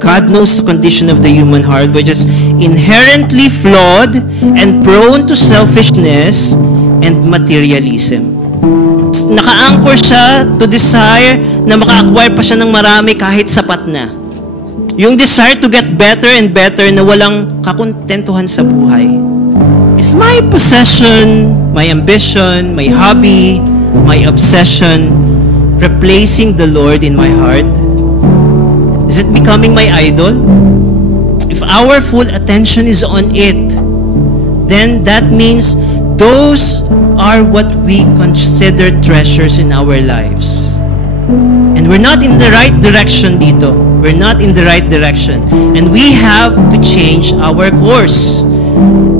God knows the condition of the human heart, which is inherently flawed and prone to selfishness and materialism. Naka-anchor siya to desire na maka-acquire pa siya ng marami kahit sapat na. Yung desire to get better and better na walang kakontentuhan sa buhay. Is my possession, my ambition, my hobby, my obsession replacing the Lord in my heart? Is it becoming my idol? If our full attention is on it, then that means those are what we consider treasures in our lives. And we're not in the right direction dito. We're not in the right direction. And we have to change our course.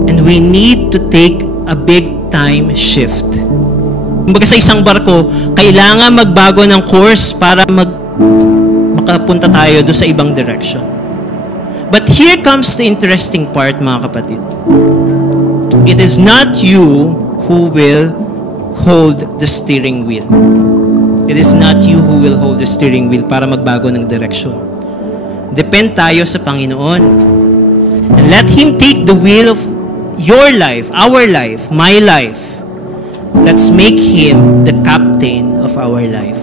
And we need to take a big time shift. Kumbaga sa isang barko, kailangan magbago ng course para makapunta tayo doon sa ibang direction. But here comes the interesting part, mga kapatid. It is not you who will hold the steering wheel. It is not you who will hold the steering wheel para magbago ng direction. Depend tayo sa Panginoon. And let Him take the wheel of your life, our life, my life. Let's make Him the captain of our life.